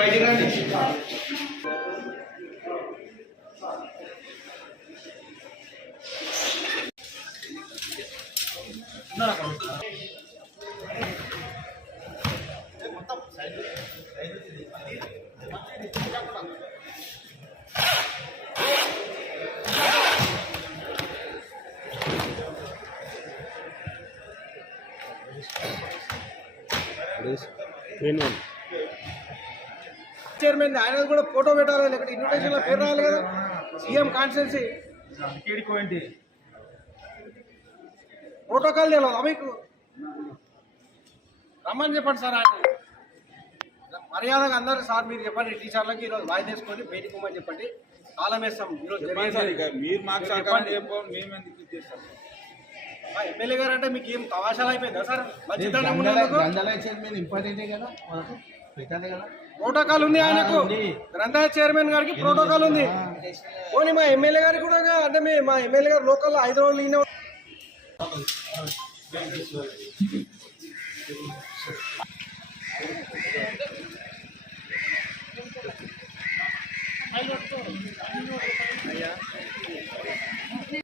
బయటికి రండి. చైర్మన్ ఆయన కూడా ఫోటో పెట్టాలి, లేకపోతే ఇన్విటేషన్ లో పేరు రావాలి కదా. సీఎం కాన్స్టిట్యున్సీ ప్రోటోకాల్ తెలియదు మీకు, రమ్మని చెప్పండి సార్. ఆయన మర్యాదగా అందరూ సార్ మీరు చెప్పండి, టీచర్లకి ఈరోజు వాయి తీసుకొని బయటికి పోమని చెప్పండి. కాలం వేస్తాం ఈరోజు. ఎమ్మెల్యే గారు అంటే మీకు ఏం తమాషాలు అయిపోయిందా సార్? ప్రోటోకాల్ ఉంది ఆయనకు, గ్రంథాలయ చైర్మన్ గారికి ప్రోటోకాల్ ఉంది. పోనీ మా ఎమ్మెల్యే గారికి కూడా అంటే మా ఎమ్మెల్యే గారు లోకల్ 5 రోజులు ఈయన